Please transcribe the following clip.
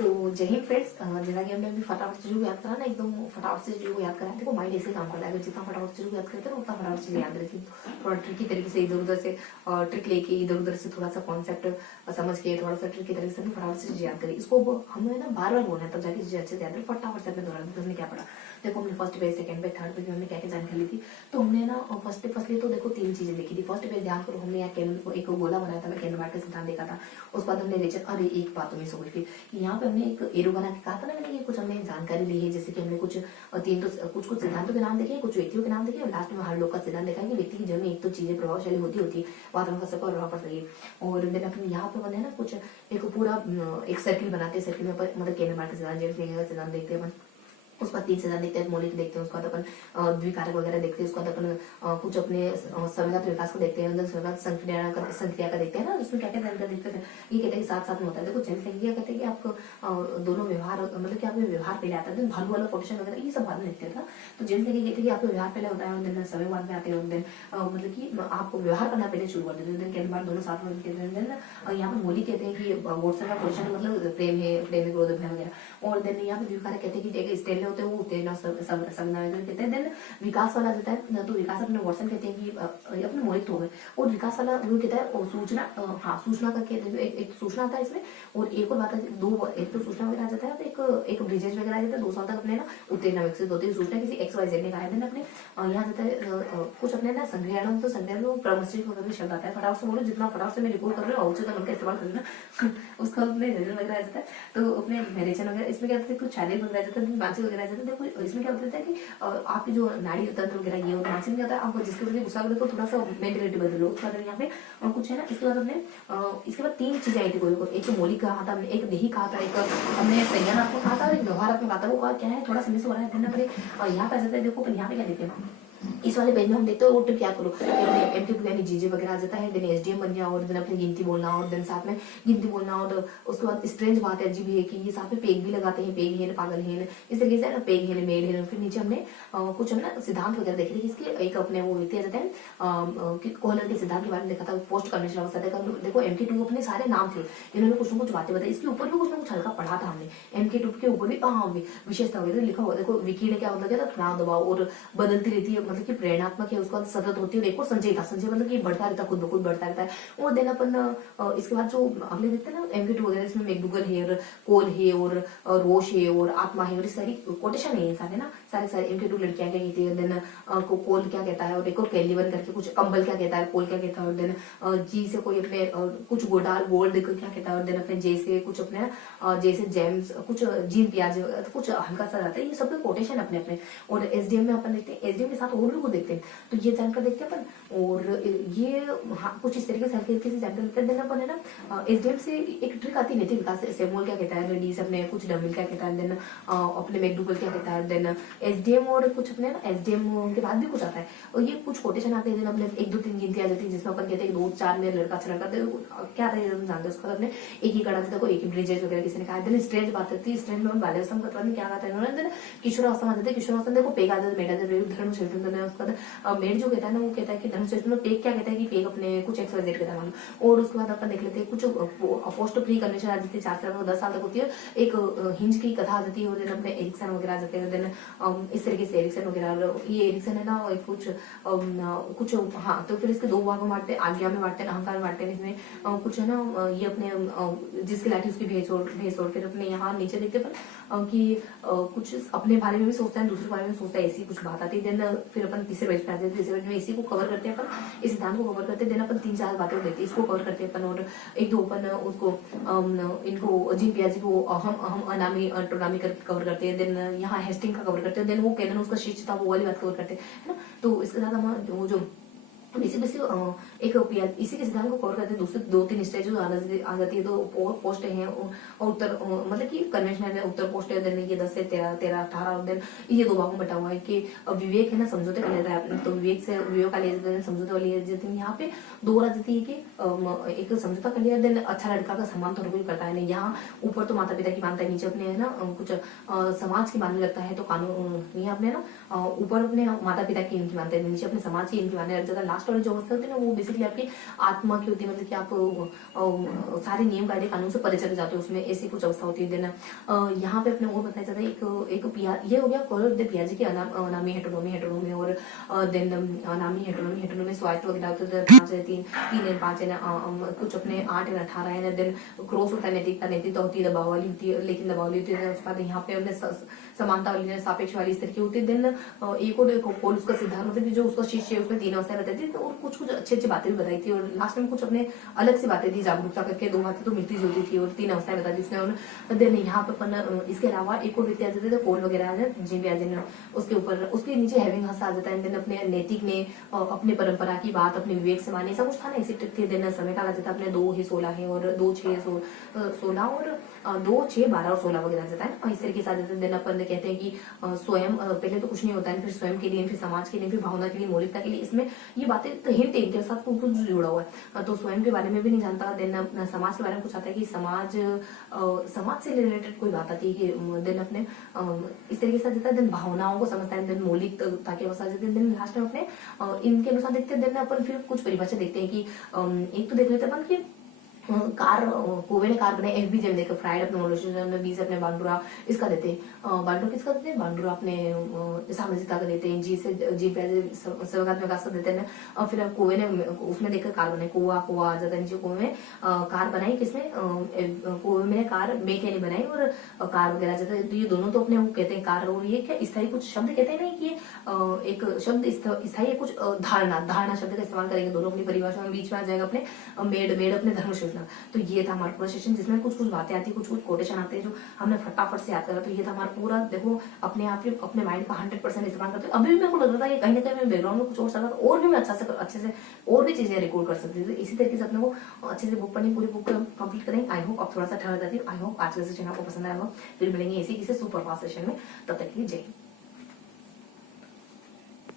तो जय हिंद फ्रेंड्स, जैसा कि हमने अभी फटाफट चीजों को याद करा ना, एकदम फटाफट से चीजों को याद करा। देखो माइंड ऐसे काम करता है, जितना फटाफट चीजों को याद करते हैं उतना फटाफट चीजें याद रहती है। थोड़ा ट्रिकी तरीके से इधर उधर से ट्रिक लेके इधर उधर से थोड़ा सा कॉन्सेप्ट समझ के थोड़ा सा ट्रिकी तरीके से फटाफट से चीजें याद करी। इसको हमें ना बार बार बोलना है, तब जाके चीजें अच्छे से याद रहे। फटाफट से अपने दौरान हमने क्या पढ़ा, देखो हमने first page, second page, third page में हमने क्या क्या जानकारी ली थी। तो हमने ना फर्स्टली तो देखो तीन चीजें देखी थी। फर्स्ट पेज ध्यान करो, हमने यहाँ एक गोला बनाया था, मैं केंद्रवाट का सिद्धांत देखा था। उसके बाद हमने नेचर, अरे एक बात तो मिस हो गई थी कि यहाँ पे हमने एक एरो बना के कहा था ना मैंने कि कुछ हमने जानकारी ली है, जैसे कि हमने कुछ तीन तो कुछ सिद्धांतों के नाम देखे, कुछ व्यक्तियों के नाम देखे, और लास्ट में हर लोग का सिद्धांत देखा है कि व्यक्ति के जीवन में एक तो चीजें प्रभावशाली होती है, वातावरण का सबका प्रभाव पड़ रही है। और देन अपने यहाँ पे बने ना कुछ एक पूरा एक सर्किल बनाते हैं, सर्किल में मतलब केंद्रवाट का सिद्धांत, जेम्स सिद्धांत देखते हैं। उसके बाद तीन सिद्धांत देखते हैं, मौलिक देखते हैं, उसके बाद अपन द्विकारक वगैरह देखते हैं, उसके बाद अपन कुछ अपने संवेगात्मक विकास को देखते हैं, संक्रिया का देखते हैं ना, उसमें क्या क्या जानकारी देखते हैं। ये कहते हैं साथ साथ में होता है। देखो जेम्स क्या कहते हैं कि आपको दोनों व्यवहार, मतलब कि आपको व्यवहार पहले आता है, भालू वाला कोटेशन वगैरह ये सब बाद में लिखते था। तो जेम्स कहते हैं कि आपको व्यवहार पहले होता है और दिन समय बाद में आते हैं, दिन मतलब कि आपको व्यवहार करना पहले शुरू कर देते हैं, दिन के बाद दोनों साथ में यहाँ पे मौलिक कहते हैं कि वोटसन का क्वेश्चन मतलब प्रेम है, क्रोध है वगैरह। और देन यहाँ पे द्विकारक कहते हैं कि स्टेल होते हैं वो उत्तेजना संवेदन कहते हैं। देन विकास वाला देता है, तो विकास अपने वॉटसन कहते हैं कि अपने मौलिक हो गए। और विकास वाला वो कहता है सूचना, हाँ सूचना का कहते हैं, एक सूचना आता है इसमें। और एक और बात है, दो एक तो सूचना वगैरह आ जाता है, तो एक ब्रिजेज वगैरह आ जाता है। 2 साल तक अपने ना उत्तेजना विकसित होती है, सूचना किसी XYZ ने कहा है। अपने यहाँ जाता है कुछ अपने ना संग्रहण, तो संग्रहण में प्रमस्टिक वगैरह शब्द आता है। फटाफट से बोलो, जितना फटाफट से मैं रिपोर्ट कर रही हूँ औचित्य मन का इस्तेमाल करना उसका अपने रिजल्ट वगैरह आ जाता है। तो अपने मेरेचन वगैरह इसमें क्या होता है, कुछ शारीरिक वगैरह आ जाता है, मानसिक वगैरह आ जाता है। देखो इसमें क्या होता है कि आपकी जो नाड़ी तंत्र वगैरह ये होता है, मानसिक क्या होता है आपको, जिसके वजह गुस्सा को थोड़ा सा मेंटेलिटी बदलो। उसके बाद यहाँ पे कुछ है ना, इसके बाद हमने इसके बाद 3 चीजें आई थी कोई को, एक तो मौलिक कहा था हमने, एक देही कहा था, एक हमने संज्ञानात्मक कहा था और एक व्यवहारात्मक कहा था। वो क्या है, थोड़ा समझ से हो रहा है। यहाँ पे आ जाता है, देखो यहाँ पे क्या देते हैं, इस वाले पेज में हम देखते हैं वो ट्रिक क्या करो, एमटीपी यानी जीजे वगैरह आ जाता है, देन एसडीएम बन गया, और देन अपनी गिनती बोलना, और देन साथ में गिनती बोलना। और उसके बाद स्ट्रेंज बात है, अजीब है कि ये साथ में पेग भी लगाते हैं, पेग हेन, पागल हेन, इस तरीके से ना, पेग हेन, मेड हेन। फिर नीचे हमने कुछ हम ना सिद्धांत वगैरह देखे थे, इसके एक अपने वो व्यक्ति आ जाते हैं कि कोहलर के सिद्धांत के बारे में देखा था, पोस्ट कन्वेंशनल अवस्था। देखो MK2 अपने सारे नाम थे, इन्होंने कुछ ना कुछ बातें बताई, इसके ऊपर भी कुछ ना कुछ हल्का पढ़ा था हमने। MK2 के ऊपर भी विशेषता वगैरह लिखा हुआ। देखो विकी ने क्या मतलब क्या था, तनाव दबाव और बदलती रहती है, मतलब कि प्रेरणात्मक है, उसके बाद सतत होती है। और एक और संजय था, संजय मतलब कि बढ़ता रहता है, खुद ब खुद बढ़ता रहता है। और देन अपन इसके बाद जो अगले देखते हैं ना MK2 वगैरह, इसमें मैकडूगल है और कोल है और रोश है और आत्मा है, और सारी कोटेशन है, सारे ना सारे MK2 लड़कियां क्या कहती है, देन कोल क्या कहता है, और एक और कैलिवन करके कुछ कंबल क्या कहता है, कोल क्या कहता है, और देन जी से कोई अपने कुछ गोडाल गोल्ड क्या कहता है, और देन अपने जे से कुछ अपने जैसे जेम्स, कुछ जीन प्याज, कुछ हल्का सा रहता है। ये सब कोटेशन अपने अपने। और एसडीएम में अपन देखते हैं, एसडीएम के साथ और भी कुछ देखते हैं, तो ये जानकर देखते हैं अपन। और ये हाँ कुछ इस तरीके से हल्के हल्के से जानकर लेते हैं। देन अपन है ना एसडीएम से एक ट्रिक आती नहीं थी विकास, सेमोल क्या कहता है, डी से अपने कुछ डमिल क्या कहता है, देन अपने मैकडूगल क्या कहता है, देन एसडीएम और कुछ अपने ना एसडीएम के बाद भी कुछ आता है, और ये कुछ कोटेशन आते हैं। देन अपने 1 2 3 गिनती आ जाती है, जिसमें अपन कहते हैं 2 4 में लड़का अच्छा लड़का, क्या आता है जानते हैं। उसके बाद अपने एक ही कड़ा था, एक ही ब्रिजेज वगैरह किसी ने कहा। देन स्ट्रेंज बात होती है, स्ट्रेंज में बाल्यावस्था में क्या कहता है इन्होंने, किशोरावस्था में आते हैं, किशोरावस्था देखो पेग आदत, मेड आदत, धर्म क्षेत्र। उसके बाद मेड जो कहता है ना, वो कहता है कि धर्म क्षेत्र में पेग क्या कहता है कि पेग अपने कुछ XYZ कहता है। और उसके बाद अपन देख लेते हैं कुछ पोस्ट प्री कन्वेंशन आ जाती है, 4 से 10 साल तक होती है। एक हिंज की कथा आ जाती है, और देन अपने एरिक्सन वगैरह आ जाते हैं। देन इस तरीके से एरिक्सन वगैरह, ये एरिक्सन है ना कुछ हाँ, तो फिर इसके 2 भागों में बांटते हैं, आज्ञा में बांटते हैं, अहंकार में बांटते हैं। इसमें कुछ है ना ये अपने जिसकी लाठी उसकी भेस। और फिर अपने यहाँ नीचे देखते अपन कि कुछ अपने बारे में भी सोचता है, दूसरे बारे में सोचता है, ऐसी कुछ बात आती है। देन फिर अपन तीसरे पेज पे आते हैं, तीसरे पेज में इसी को कवर करते हैं अपन, इस सिद्धांत को कवर करते हैं। देन अपन 3 4 बातें देखते हैं, इसको कवर करते हैं अपन। और एक दो अपन उसको इनको जीन पियाजी को हम अनामी अंटोनामी करके कवर करते हैं। देन यहाँ हेस्टिंग का कवर करते हैं। देन वो कैनन उसका शिष्य था, वो वाली बात कवर करते हैं, है ना। तो इसके साथ हम वो जो इसी एक इसी के सिद्धांत को कवर करते हैं। दूसरे 2 3 स्टेज आ जाती है, तो पोस्ट है और उत्तर, मतलब कि कन्वेंशनल है, उत्तर पोस्ट है। देन ये 10 से 13 18, और देन ये 2 भागों में बटा हुआ है कि विवेक है ना समझौते कर लेता है, तो विवेक से विवेक का ले जाते हैं, समझौते वाली ले जाते हैं। यहाँ पे 2 आ जाती है कि एक समझौता कर लिया, देन अच्छा लड़का का सम्मान तो कोई करता है नहीं। यहाँ ऊपर तो माता पिता की मानता है, नीचे अपने है ना कुछ समाज की मानने लगता है, तो कानून यहाँ अपने ना ऊपर अपने माता पिता की इनकी मानते हैं, नीचे अपने समाज की इनकी मानने लग जाता है। लास्ट वाली जो अवस्था होती है ना वो बेसिकली आपकी आत्मा की होती है, मतलब कि आप सारे नियम कायदे कानून से परे चले जाते हो, उसमें ऐसी कुछ अवस्था होती है। देन यहाँ पे अपने वो बताया जाता है एक ये हो गया कॉलर दे पियाजे की अनामी हेटेरोनोमी और देन अनामी हेटेरोनोमी स्वायत्त वगैरह होते हैं, 5 है 3 3 है 5 है ना, कुछ अपने 8 है 18 है ना। देन क्रॉस होता है नैतिकता होती है, दबाव वाली होती है, लेकिन दबाव वाली होती है। उसके बाद यहाँ पे अपने समानता वाली सापेक्ष वाली इस तरह की होती है। देन एक और पोल उसका सिद्धांत होता है जो उसका शिष्य है, उसमें 3 अवस्थाएं बताई थी और कुछ अच्छी बातें भी बताई थी और लास्ट में कुछ अपने अलग सी बातें थी, जागरूकता करके 2 बातें तो मिलती जुलती थी और 3 अवस्थाएं बता दी उसने। और देन यहाँ पे अपन इसके अलावा एक और व्यक्ति आ जाते थे, पोल वगैरह आ जाते जी भी आ जाए, उसके ऊपर उसके नीचे हैविंग हंस आ जाता है। देन अपने नैतिक ने अपने परंपरा की बात अपने विवेक से माने, ऐसा कुछ था ना, इसी ट्रिक थे। देन समय काल आ जाता है अपने 2 है 16 है और 2 6 16 और 2 6 12 और 16 वगैरह आ जाता है ना, इस तरीके से आ जाता है। देन अपन कहते हैं कि स्वयं पहले तो कुछ नहीं होता है, फिर स्वयं के लिए, फिर समाज के लिए, फिर भावना के लिए, मौलिकता के लिए, इसमें ये बातें तो हिंट इनके साथ कुछ जुड़ा हुआ है। तो स्वयं के बारे में भी नहीं जानता। देन समाज के बारे में कुछ आता है कि समाज से रिलेटेड कोई बात आती है कि देन अपने इस तरीके से देता है। देन भावनाओं को समझता है, देन मौलिकता की अवस्था देते हैं। देन लास्ट में अपने इनके अनुसार देखते हैं। देन अपन फिर कुछ परिभाषा देखते हैं कि एक तो देख लेते हैं अपन कि कार कोवे ने कार बनाई, एफबी जब देखो फ्राइड अपने मोलेशन में, 20 अपने बांडुरा इसका देते हैं, बांडुरा किसका देते हैं, बांडुरा अपने सामाजिकता का देते हैं, जी से जी पे सर्वगात्मक विकास का देते हैं। और फिर कोवे ने उसमें देखकर कार बनाई, कोवा आ जाता है नीचे, कोवे में कार बनाई, किसमें कोवे में कार मेक नहीं बनाई और कार वगैरह जाता है। तो ये दोनों तो अपने वो कहते हैं कार, और ये क्या स्थायी कुछ शब्द कहते हैं नहीं कि एक शब्द स्थायी कुछ धारणा शब्द का इस्तेमाल करेंगे, दोनों अपनी परिभाषा में बीच में आ जाएगा अपने मेड अपने धर्म सूचना। तो ये था हमारा पूरा सेशन जिसमें कुछ बातें आती, कुछ कोटेशन आते हैं जो हमने फटाफट से याद करा। तो ये था हमारा पूरा, देखो अपने आप ही अपने माइंड का 100% इस्तेमाल करते। अभी भी मेरे को लग रहा था कि कहीं ना कहीं मैं बैकग्राउंड में कुछ और चल रहा था और भी मैं अच्छे से और भी चीजें रिकॉर्ड कर सकती थी। इसी तरीके से अपने को अच्छे से बुक पढ़नी, पूरी बुक कंप्लीट करेंगे। आई होप आप थोड़ा सा ठहर जाती हूँ। आई होप आज का सेशन आपको पसंद आएगा। फिर मिलेंगे इसी किसी सुपर फास्ट सेशन में, तब तक के लिए जय हिंद।